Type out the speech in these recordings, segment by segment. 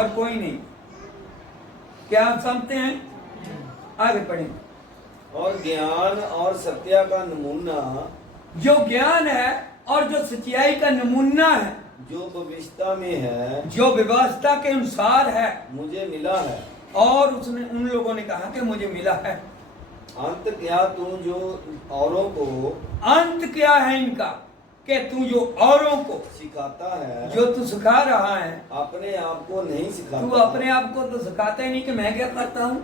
और कोई नहीं। क्या आप समझते हैं? आगे पढ़ें। और ज्ञान और सत्या का नमूना, जो ज्ञान है और जो सच्चाई का नमूना है, जो भविष्यता में है, जो व्यवस्था के अनुसार है, मुझे मिला है। और उसने उन लोगों ने कहा कि मुझे मिला है। अंत क्या तू जो औरों को अंत क्या है इनका? कि तू जो औरों को सिखाता है, जो तू सिखा रहा है, अपने आप को नहीं सिखाता। तू अपने आप को तो सिखाता ही नहीं कि मैं क्या करता हूं।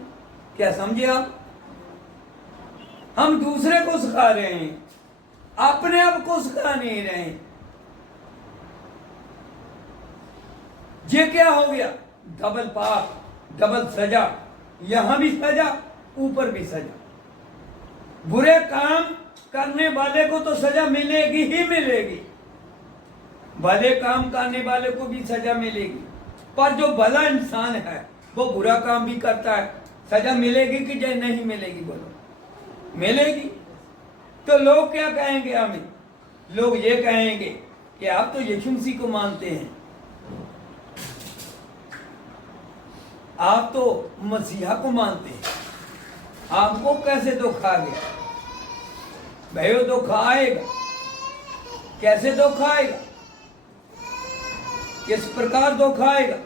क्या समझे आप? हम दूसरे को सिखा रहे हैं, अपने आप को सिखा नहीं रहे हैं। ये क्या हो गया? डबल पाप, डबल सजा। यहां भी सजा, ऊपर भी सजा। बुरे काम करने वाले को तो सजा मिलेगी ही मिलेगी, भले काम करने वाले को भी सजा मिलेगी। पर जो भला इंसान है वो बुरा काम भी करता है, सजा मिलेगी कि जय नहीं मिलेगी? बोलो, मिलेगी। तो लोग क्या कहेंगे हमें? लोग ये कहेंगे कि आप तो यीशु मसीह को मानते हैं, आप तो मसीहा को मानते हैं, आपको कैसे धोखा आ गया? भाइयों, धोखा आएगा। कैसे धोखा आएगा? किस प्रकार धोखा आएगा?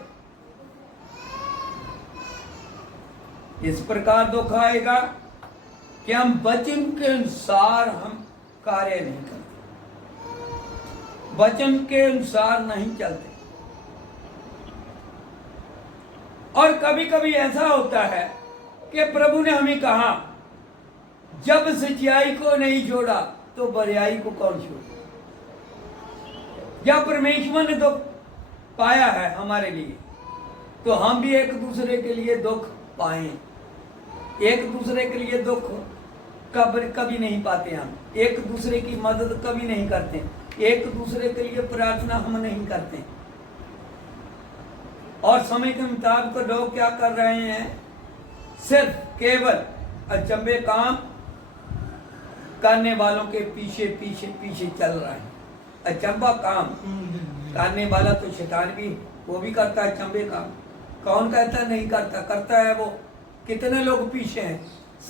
इस प्रकार धोखा आएगा कि हम वचन के अनुसार हम कार्य नहीं करते, वचन के अनुसार नहीं चलते। और कभी कभी ऐसा होता है कि प्रभु ने हमें कहा, जब सच्चाई को नहीं छोड़ा तो बुराई को कौन छोड़े? जब परमेश्वर ने दुख पाया है हमारे लिए, तो हम भी एक दूसरे के लिए दुख पाए। एक दूसरे के लिए दुख कभी नहीं पाते, हम एक दूसरे की मदद कभी नहीं करते, एक दूसरे के लिए प्रार्थना हम नहीं करते। और समय के मुताबिक लोग क्या कर रहे हैं? सिर्फ केवल अचंभे काम करने वालों के पीछे पीछे पीछे चल रहे हैं। अचंभा काम करने वाला तो शैतान भी, वो भी करता है अचंभे काम। कौन कहता नहीं करता? करता है वो। कितने लोग पीछे हैं?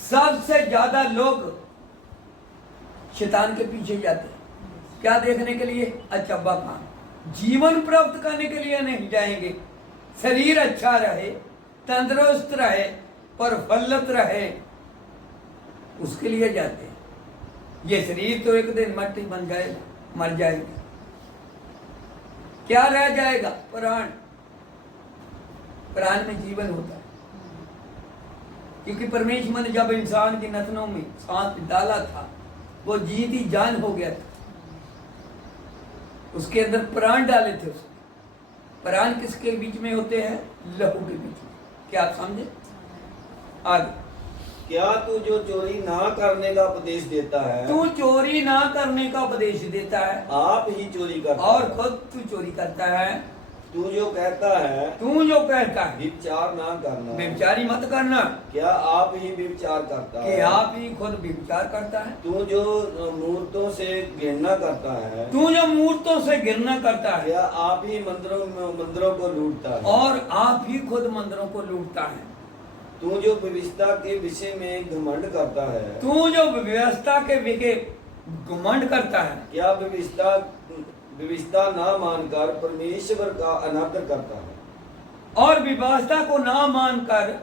सबसे ज्यादा लोग शैतान के पीछे जाते हैं। क्या देखने के लिए? अचंभा काम। जीवन प्राप्त करने के लिए नहीं जाएंगे। शरीर अच्छा रहे, तंदुरुस्त रहे, प्रफुल्लित रहे, उसके लिए जाते हैं। ये शरीर तो एक दिन मट्टी बन जाएगा, मर जाएगा। क्या रह जाएगा? प्राण। प्राण में जीवन होता है, क्योंकि परमेश्वर ने जब इंसान की नथनों में सांस डाला था, वो जीती जान हो गया था। उसके अंदर प्राण डाले थे उसने। प्राण किसके बीच में होते हैं? लहू के बीच में। क्या आप समझे? आगे। क्या तू जो चोरी ना करने का उपदेश देता है, तू चोरी ना करने का उपदेश देता है, आप ही चोरी करता और है। खुद तू चोरी करता है। तू जो कहता है, तू जो कहता है व्यभिचार ना करना, व्यभिचारी मत करना, क्या आप ही व्यभिचार करता कि है? आप ही खुद व्यभिचार करता है। तू जो मूर्तों से घृणा करता है, तू जो मूर्तों से घृणा करता है, क्या आप ही मंदिरों को लूटता है? और आप ही खुद मंदिरों को लूटता है। तू जो व्यवस्था के विषय में घमंड करता है, तू जो व्यवस्था के विके घमंड करता है, क्या व्यवस्था ना मानकर परमेश्वर का अनादर करता है? और व्यवस्था को ना मानकर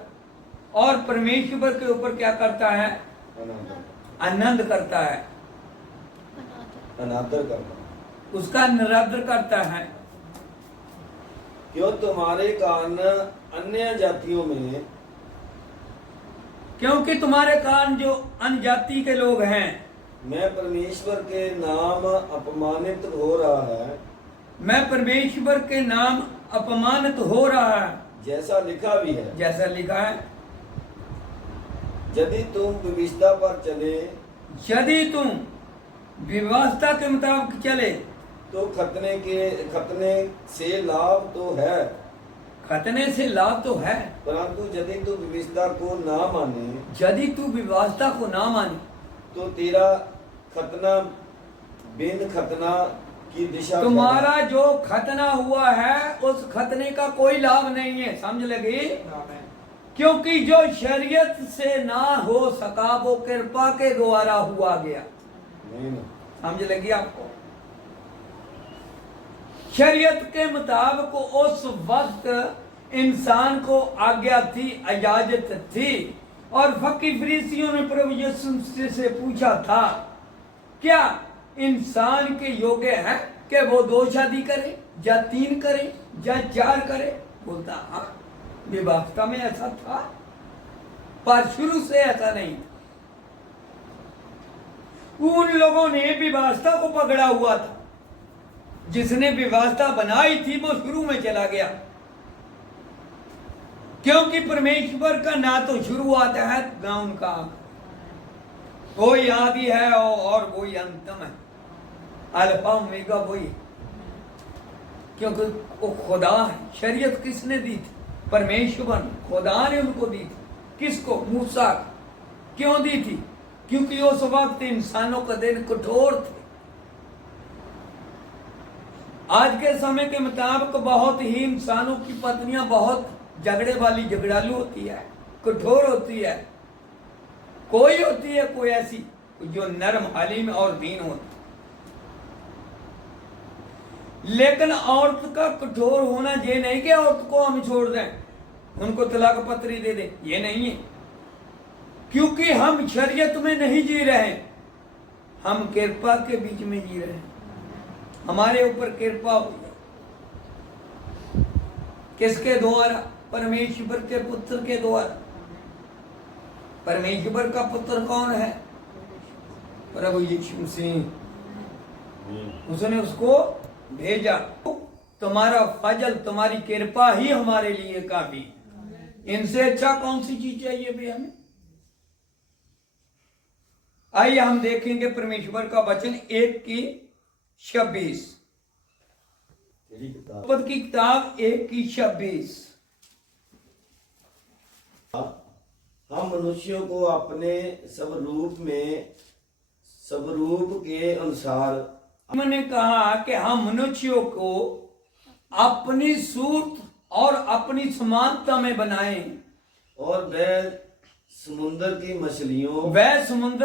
और परमेश्वर के ऊपर क्या करता है? आनंद करता है, अनादर करता है, उसका निरादर करता है। क्यों तुम्हारे कारण अन्य जातियों में, क्योंकि तुम्हारे कारण जो अन्य जाति के लोग हैं, मैं परमेश्वर के नाम अपमानित हो रहा है, मैं परमेश्वर के नाम अपमानित हो रहा है, जैसा लिखा भी है। जैसा लिखा है, यदि तुम व्यवस्था पर चले यदि तुम व्यवस्था के मुताबिक चले तो खतने से लाभ तो है, खतने से लाभ तो है, परंतु यदि तू व्यवस्था को ना माने, यदि तू व्यवस्था को ना माने तो तेरा खतना बिन खतना की दिशा तुम्हारा जो खतना हुआ है उस खतने का कोई लाभ नहीं है, समझ लगी? क्योंकि जो शरीयत से ना हो सका वो कृपा के द्वारा हुआ गया। नहीं ना। समझ लगी आपको? शरीयत के मुताबिक उस वक्त इंसान को आज्ञा थी, इजाजत थी, और फकीर फरीसियों ने प्रभु यीशु से पूछा था क्या इंसान के योग्य है कि वो 2 शादी करे या 3 करे या 4 करे? बोलता हाँ, व्यवस्था में ऐसा था पर शुरू से ऐसा नहीं। उन लोगों ने व्यवस्था को पकड़ा हुआ था, जिसने व्यवस्था बनाई थी वो शुरू में चला गया, क्योंकि परमेश्वर का ना तो शुरुआत है ना उनका, वही आदि है और वही अंतम है, अल्फा ओमेगा वही, क्योंकि वो खुदा है। शरीयत किसने दी थी? परमेश्वर, खुदा ने उनको दी थी। किसको? मूसा। क्यों दी थी? क्योंकि उस वक्त इंसानों का दिन कठोर थे। आज के समय के मुताबिक बहुत ही इंसानों की पत्नियां बहुत झगड़े वाली, झगड़ालू होती है, कठोर होती है। कोई होती है कोई ऐसी जो नरम हलीम और दीन होती, लेकिन औरत का कठोर होना ये नहीं कि औरत को हम छोड़ दें, उनको तलाक पत्री दे दें, ये नहीं है। क्योंकि हम शरीयत में नहीं जी रहे, हम कृपा के बीच में जी रहे हैं। हमारे ऊपर कृपा हुई है। किसके द्वारा? परमेश्वर के पुत्र के द्वारा। परमेश्वर का पुत्र कौन है? प्रभु यीशु मसीह। उसने उसको भेजा। तुम्हारा फजल, तुम्हारी कृपा ही हमारे लिए काफी। इनसे अच्छा कौन सी चीज चाहिए भी हमें? आइए हम देखेंगे परमेश्वर का वचन 1:26। पद की किताब 1:26। हम मनुष्यों को अपने स्वरूप के अनुसार, मैंने कहा कि हम मनुष्यों को अपनी सूरत और अपनी समानता में बनाएं, और वह समुद्र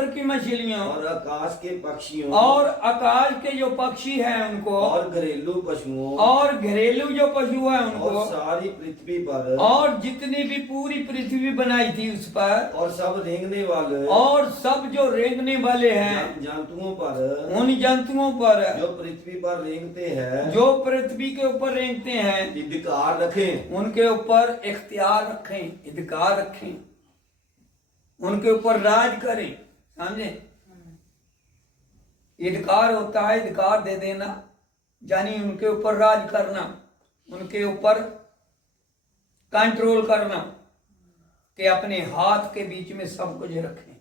की मछलियों और आकाश के पक्षियों और आकाश के जो पक्षी हैं उनको, और घरेलू पशुओं और घरेलू जो पशु है उनको, और सारी पृथ्वी पर, और जितनी भी पूरी पृथ्वी बनाई थी उस पर, और सब रेंगने वाले, और सब जो रेंगने वाले हैं जंतुओं पर, उन जंतुओं पर जो पृथ्वी पर रेंगते हैं, जो पृथ्वी के ऊपर रेंगते हैं, अधिकार रखें, उनके ऊपर इख्तियार रखें, अधिकार रखें, उनके ऊपर राज करें। समझे? अधिकार होता है अधिकार दे देना, यानी उनके ऊपर राज करना, उनके ऊपर कंट्रोल करना, कि अपने हाथ के बीच में सब कुछ रखें।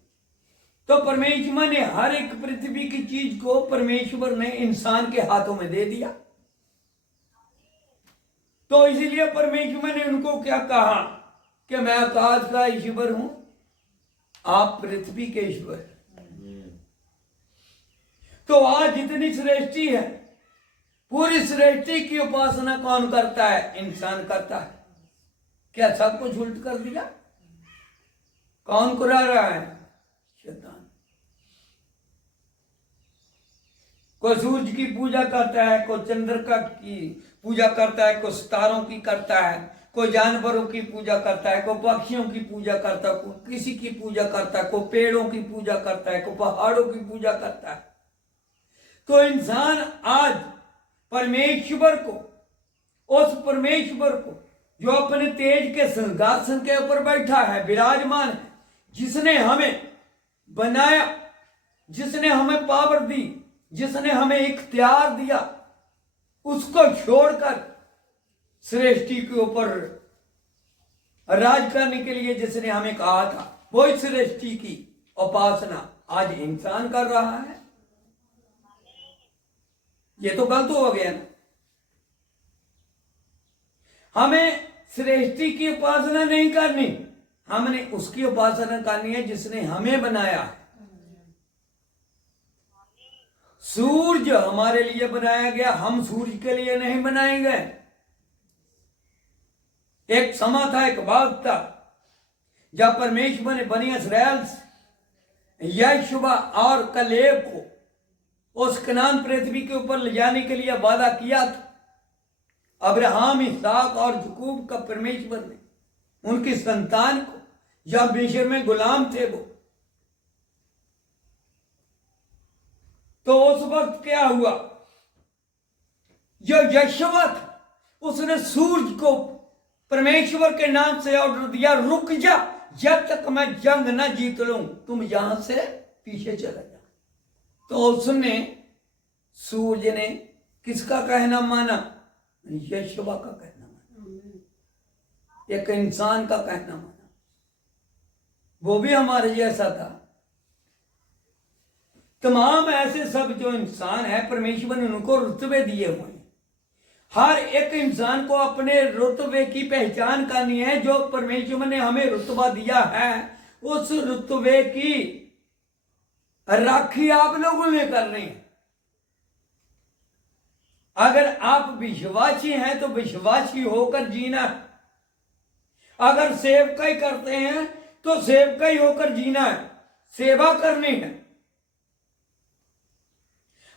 तो परमेश्वर ने हर एक पृथ्वी की चीज को परमेश्वर ने इंसान के हाथों में दे दिया। तो इसीलिए परमेश्वर ने उनको क्या कहा कि मैं आकाश का ईश्वर हूं, आप पृथ्वी के ईश्वर। तो आज जितनी सृष्टि है, पूरी सृष्टि की उपासना कौन करता है? इंसान करता है। क्या सब कुछ उल्ट कर दिया? कौन करा रहा है? शैतान। कोई सूरज की पूजा करता है, कोई चंद्र की पूजा करता है, कोई सितारों की करता है, कोई जानवरों की पूजा करता है, कोई पक्षियों की पूजा करता है, कोई किसी की पूजा करता है, कोई पेड़ों की पूजा करता है, कोई पहाड़ों की पूजा करता है। तो इंसान आज परमेश्वर को, उस परमेश्वर को जो अपने तेज के सिंहासन के ऊपर बैठा है, विराजमान है, जिसने हमें बनाया, जिसने हमें पावर दी, जिसने हमें इख्तियार दिया, उसको छोड़कर सृष्टि के ऊपर राज करने के लिए जिसने हमें कहा था, वही सृष्टि की उपासना आज इंसान कर रहा है। ये तो गलत हो गया ना। हमें सृष्टि की उपासना नहीं करनी, हमने उसकी उपासना करनी है जिसने हमें बनाया है। सूरज हमारे लिए बनाया गया, हम सूरज के लिए नहीं बनाए गए। एक समा था, एक वक्त था जब परमेश्वर ने बनी इसराइल यशुवा और कलेब को उस कनान पृथ्वी के ऊपर ले जाने के लिए वादा किया था। अब्राहम, इसहाक और याकूब का परमेश्वर ने उनकी संतान को, जब मिस्र में गुलाम थे वो, तो उस वक्त क्या हुआ, जो यशुवा था उसने सूरज को परमेश्वर के नाम से ऑर्डर दिया, रुक जा, जब तक मैं जंग ना जीत लूं तुम यहां से पीछे चला जा। तो उसने, सूरज ने किसका कहना माना? यशुवा का कहना माना, एक इंसान का कहना माना। वो भी हमारे जैसा था। तमाम ऐसे सब जो इंसान है, परमेश्वर ने उनको रुतबे दिए हुए हैं। हर एक इंसान को अपने रुतबे की पहचान करनी है। जो परमेश्वर ने हमें रुतबा दिया है, उस रुतबे की राखी आप लोगों ने करनी है। अगर आप विश्वासी हैं तो विश्वासी होकर जीना है। अगर सेवकाई करते हैं तो सेवकाई होकर जीना है, सेवा करनी है।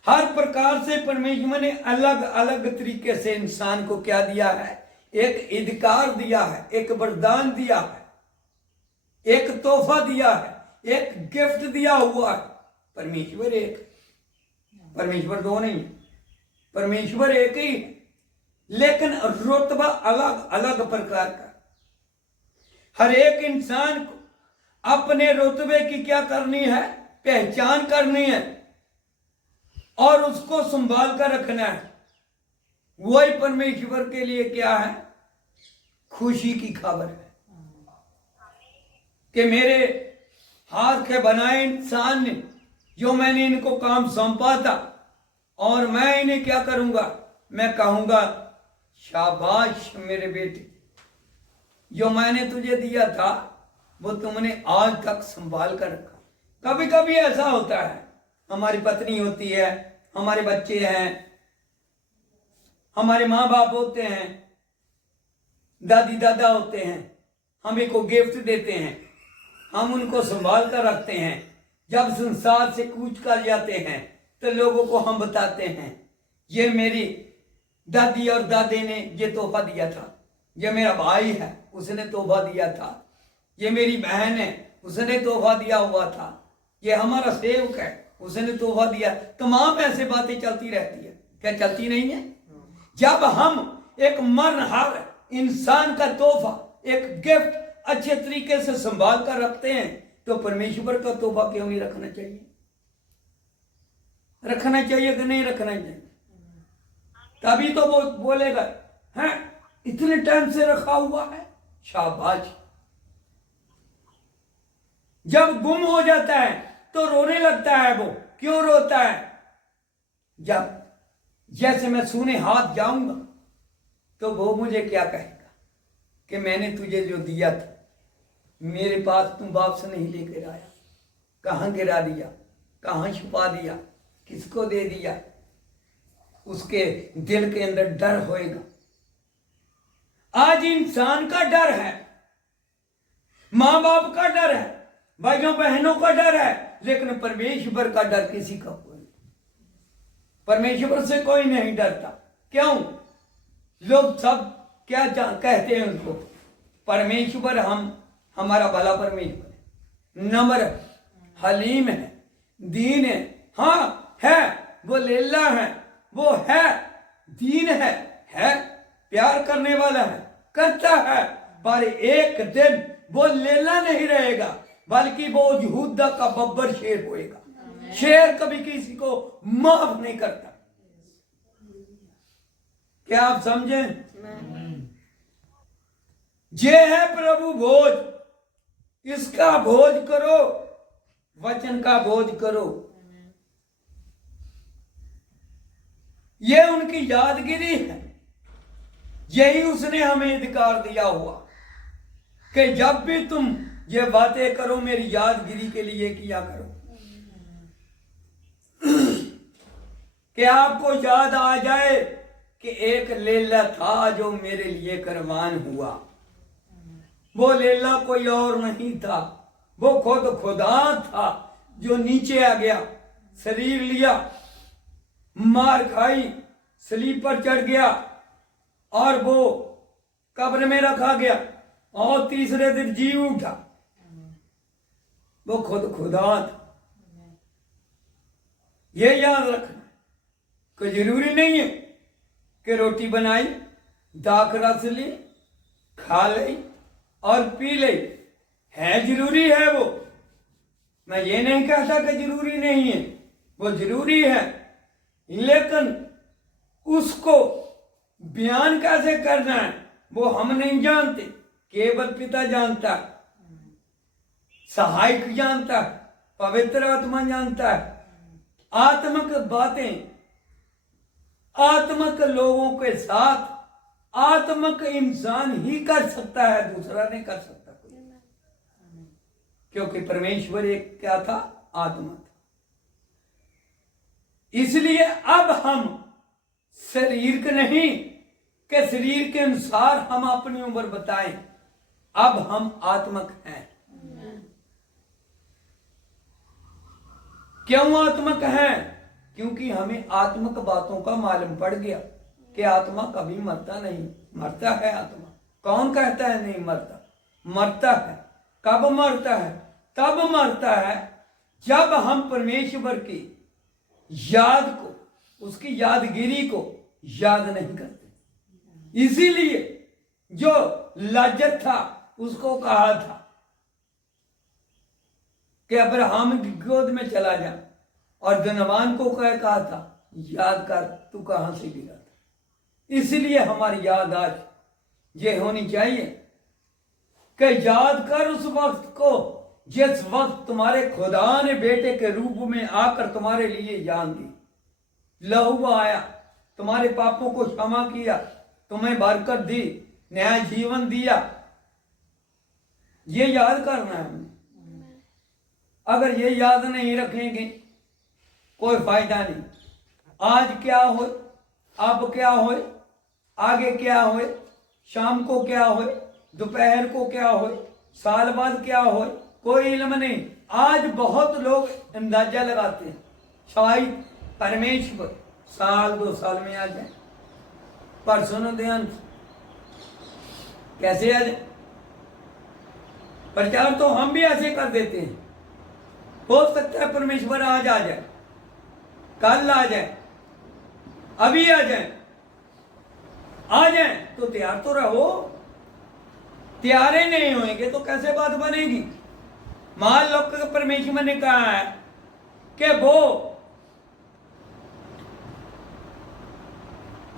हर प्रकार से परमेश्वर ने अलग अलग तरीके से इंसान को क्या दिया है? एक अधिकार दिया है, एक वरदान दिया है, एक तोहफा दिया है, एक गिफ्ट दिया हुआ है। परमेश्वर एक, परमेश्वर दो नहीं, परमेश्वर एक ही, लेकिन रुतबा अलग अलग प्रकार का। हर एक इंसान को अपने रुतबे की क्या करनी है? पहचान करनी है और उसको संभाल कर रखना है। वही परमेश्वर के लिए क्या है? खुशी की खबर है कि मेरे हाथ के बनाए इंसान ने, जो मैंने इनको काम सौंपा था, और मैं इन्हें क्या करूंगा? मैं कहूंगा शाबाश मेरे बेटे, जो मैंने तुझे दिया था वो तुमने आज तक संभाल कर रखा। कभी कभी ऐसा होता है, हमारी पत्नी होती है, हमारे बच्चे हैं, हमारे माँ बाप होते हैं, दादी दादा होते हैं, हम इनको गिफ्ट देते हैं, हम उनको संभाल कर रखते हैं। जब संसार से कूच कर जाते हैं तो लोगों को हम बताते हैं, ये मेरी दादी और दादे ने ये तोहफा दिया था, ये मेरा भाई है उसने तोहफा दिया था, ये मेरी बहन है उसने तोहफा दिया हुआ था, ये हमारा सेवक है उसने तोहफा दिया। तमाम ऐसे बातें चलती रहती है, क्या चलती नहीं है? जब हम एक मरनहार इंसान का तोहफा, एक गिफ्ट अच्छे तरीके से संभाल कर रखते हैं, तो परमेश्वर का तोहफा क्यों नहीं रखना चाहिए? रखना चाहिए कि नहीं रखना चाहिए? तभी तो वो बोलेगा, हैं इतने टाइम से रखा हुआ है, शाबाश। जब गुम हो जाता है तो रोने लगता है। वो क्यों रोता है? जब जैसे मैं सूने हाथ जाऊंगा तो वो मुझे क्या कहेगा कि मैंने तुझे जो दिया था मेरे पास तुम वापस नहीं लेकर आया, कहां गिरा दिया, कहां छुपा दिया, किसको दे दिया? उसके दिल के अंदर डर होएगा। आज इंसान का डर है, मां बाप का डर है, भाइयों बहनों का डर है, लेकिन परमेश्वर का डर किसी का कोई नहीं। परमेश्वर से कोई नहीं डरता। क्यों? लोग सब क्या कहते हैं उनको? परमेश्वर हमारा भला परमेश्वर है, नम्र है, हलीम है, दीन है। हाँ है, वो लेला है, वो है दीन है प्यार करने वाला है, करता है, पर एक दिन वो लेला नहीं रहेगा, बल्कि वो यहूदा का बब्बर शेर होएगा। शेर कभी किसी को माफ नहीं करता। क्या आप समझें? ये है प्रभु भोज, इसका भोज करो, वचन का भोज करो। ये उनकी यादगिरी है। यही उसने हमें अधिकार दिया हुआ कि जब भी तुम ये बातें करो मेरी यादगिरी के लिए किया करो। कि आपको याद आ जाए कि एक लेला था जो मेरे लिए कुर्बान हुआ। वो लेला कोई और नहीं था, वो खुद खुदा था जो नीचे आ गया, शरीर लिया, मार खाई, सलीब पर चढ़ गया और वो कब्र में रखा गया और तीसरे दिन जी उठा। वो खुद खुदा था। ये याद रखना। कोई जरूरी नहीं है कि रोटी बनाई, दाख रस ली, खा ली और पी ली। है जरूरी है वो, मैं ये नहीं कहता कि जरूरी नहीं है, वो जरूरी है, लेकिन उसको बयान कैसे करना है वो हम नहीं जानते, केवल पिता जानता है, सहायक जानता है, पवित्र आत्मा जानता है। आत्मिक बातें आत्मिक लोगों के साथ आत्मिक इंसान ही कर सकता है, दूसरा नहीं कर सकता कोई, क्योंकि परमेश्वर एक क्या था, आत्मा था। इसलिए अब हम शरीर के नहीं कि शरीर के अनुसार हम अपनी उम्र बताएं, अब हम आत्मिक हैं। क्यों आत्मिक हैं? क्योंकि हमें आत्मिक बातों का मालूम पड़ गया कि आत्मा कभी मरता नहीं, मरता है आत्मा। कौन कहता है नहीं मरता? मरता है। कब मरता है? तब मरता है जब हम परमेश्वर की याद को, उसकी यादगिरी को याद नहीं करते। इसीलिए जो लाजर था उसको कहा था कि अब्राहम की गोद में चला जा, और धनवान को कहा था याद कर तू कहां से गिरा था। इसलिए हमारी याद आज ये होनी चाहिए कि याद कर उस वक्त को जिस वक्त तुम्हारे खुदा ने बेटे के रूप में आकर तुम्हारे लिए जान दी, लहू आया, तुम्हारे पापों को क्षमा किया, तुम्हें बरकत दी, नया जीवन दिया। ये याद करना है हमें। अगर ये याद नहीं रखेंगे कोई फायदा नहीं। आज क्या हो, अब क्या हो, आगे क्या हो, शाम को क्या हो, दोपहर को क्या हो, साल बाद क्या हो, कोई इल्म नहीं। आज बहुत लोग अंदाजा लगाते हैं शायद परमेश्वर साल 2 साल में आ जाए, परसों न ध्यान कैसे आ जाए। प्रचार तो हम भी ऐसे कर देते हैं। हो सकता है परमेश्वर आज आ जाए, कल आ जाए, अभी आ जाए। आ जाए तो तैयार तो रहो। तैयार ही नहीं होंगे तो कैसे बात बनेगी। मान लो कि परमेश्वर ने कहा है कि वो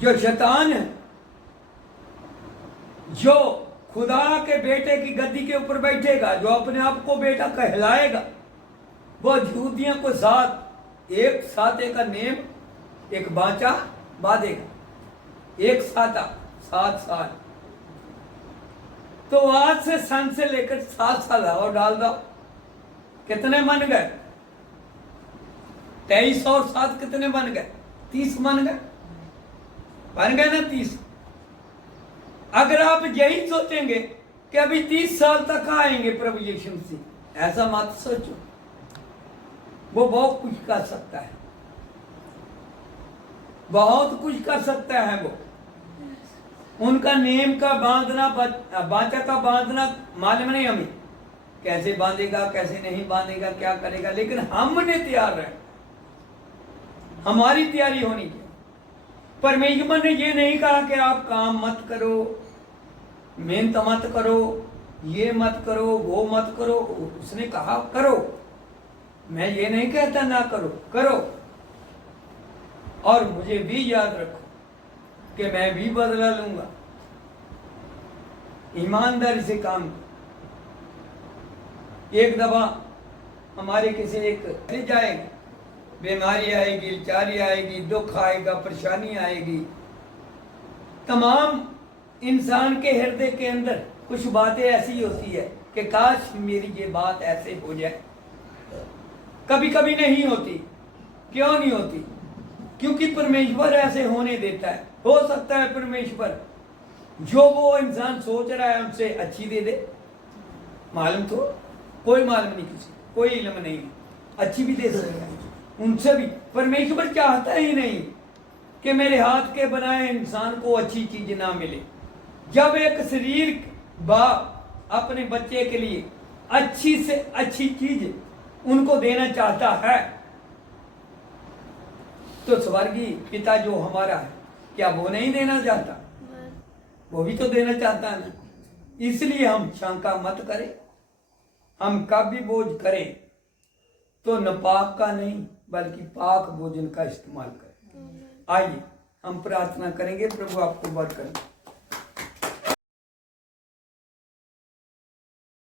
जो शैतान है, जो खुदा के बेटे की गद्दी के ऊपर बैठेगा, जो अपने आप को बेटा कहलाएगा, वो यहूदियों को एक साथे का नेम, एक बाचा बांधेगा, एक साथा 7 साल। तो आज से सन से लेकर 7 साल और डाल दो, कितने बन गए? 23 और 7 कितने बन गए? 30 बन गए। बन गए ना 30। अगर आप यही सोचेंगे कि अभी 30 साल तक आएंगे प्रभु यीशु मसीह, ऐसा मत सोचो। वो बहुत कुछ कर सकता है, बहुत कुछ कर सकता है। वो उनका नेम का बांधना, बाचा का बांधना मालूम नहीं हमें, कैसे बांधेगा कैसे नहीं बांधेगा, क्या करेगा, लेकिन हमने तैयार रहे, हमारी तैयारी होनी चाहिए। परमेश्वर ने ये नहीं कहा कि आप काम मत करो, मेहनत मत करो, ये मत करो, वो मत करो। उसने कहा करो। मैं ये नहीं कहता ना करो, करो। और मुझे भी याद रखो कि मैं भी बदला लूंगा। ईमानदारी से काम करो। एक दफा हमारे किसी एक जाएगी, बीमारी आएगी, लाचारी आएगी, दुख आएगा, परेशानी आएगी। तमाम इंसान के हृदय के अंदर कुछ बातें ऐसी होती है कि काश मेरी ये बात ऐसे हो जाए। कभी कभी नहीं होती। क्यों नहीं होती? क्योंकि परमेश्वर ऐसे होने देता है। हो सकता है परमेश्वर जो वो इंसान सोच रहा है उनसे अच्छी दे दे, मालूम तो कोई मालूम नहीं, किसी कोई इल्म नहीं, अच्छी भी दे सकता है उनसे भी। परमेश्वर चाहता ही नहीं कि मेरे हाथ के बनाए इंसान को अच्छी चीज ना मिले। जब एक शरीर बाप अपने बच्चे के लिए अच्छी से अच्छी चीज उनको देना चाहता है, तो स्वर्गीय पिता जो हमारा है, क्या वो नहीं देना चाहता? वो भी तो देना चाहता है ना। इसलिए हम शंका मत करें। हम कभी बोझ करें तो नापाक का नहीं बल्कि पाक भोजन का इस्तेमाल करें। आइए हम प्रार्थना करेंगे, प्रभु आपको बरकत।